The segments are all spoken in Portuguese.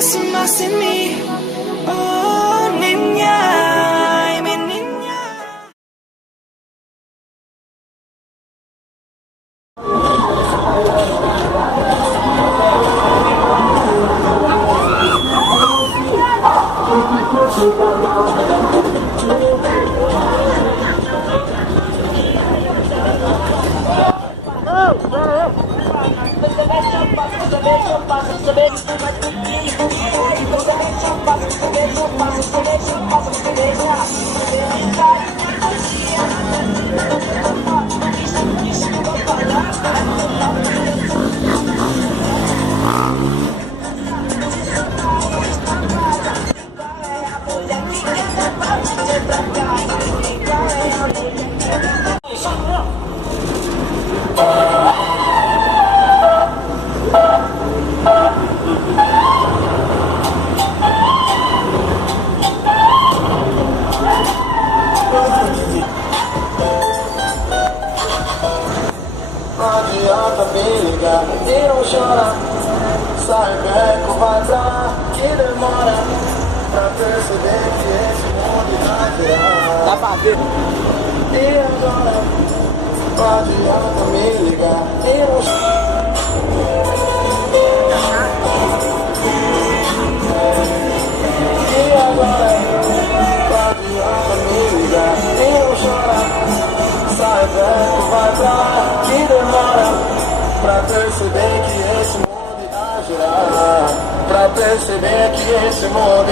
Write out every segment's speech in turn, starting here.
aproximasse de mim. Oh, niña, ay, mi niña. Não adianta me ligar e não chora. Sai beco, vai pra lá, que demora pra perceber que esse mundo irá virar. Dá pra ver? E agora? Não adianta me ligar e não chora. E agora? Não adianta me ligar e não chora. Sai beco, vai pra lá, que demora pra perceber que esse mundo irá girar. Pra perceber que esse mundo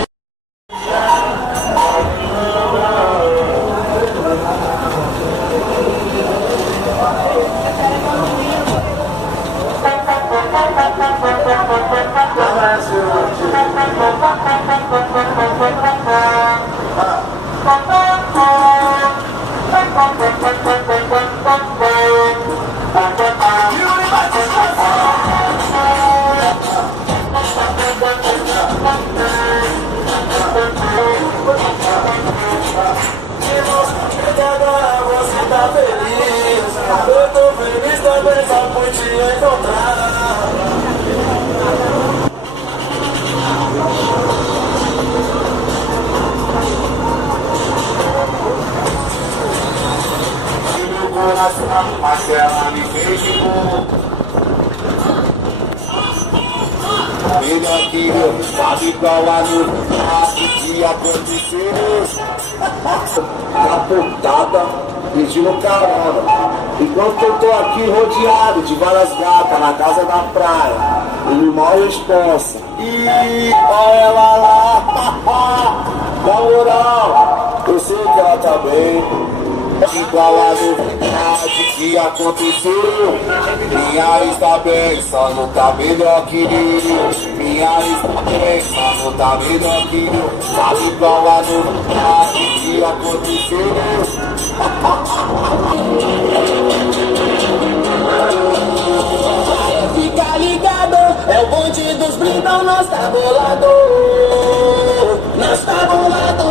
agora você tá feliz. Eu tô feliz também só por te encontrar. E meu coração, mas ela me beijou. Melhor que eu, sabe qual a novidade que aconteceu? Capotada, pedindo carona. Enquanto eu tô aqui rodeado de várias gatas na casa da praia, e maior responsa. E olha ela lá, na moral, eu sei que ela tá bem. Igual a novidade que aconteceu. Minha está bem, só não tá melhor que eu. Minha está bem, só não tá melhor que eu. Sabe qual a novidade que aconteceu? Fica ligado, é o bonde dos blindão, nós tá bolado. Nós tá bolado.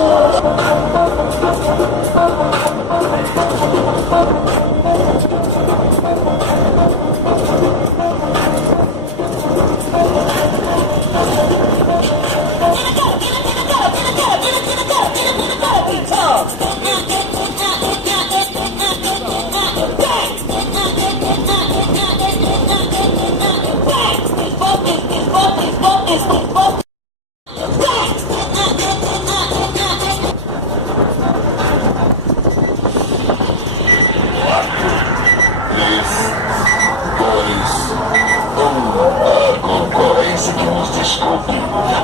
Concorrência que nos desculpe,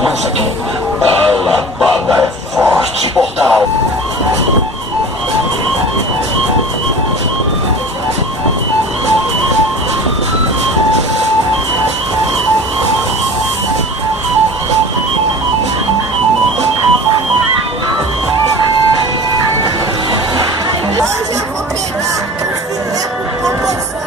mas aqui a lapada é forte, portal. Hoje eu vou pegar o filé com proporção.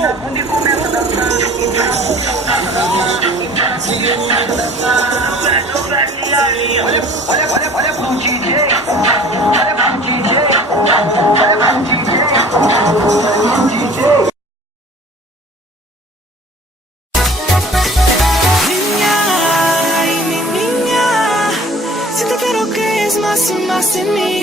na bunda e começa a dançar. Olha pro DJ. Olha pro DJ. Olha pro DJ. Niña, ay mi niña, si te quiero que es más y más en mí.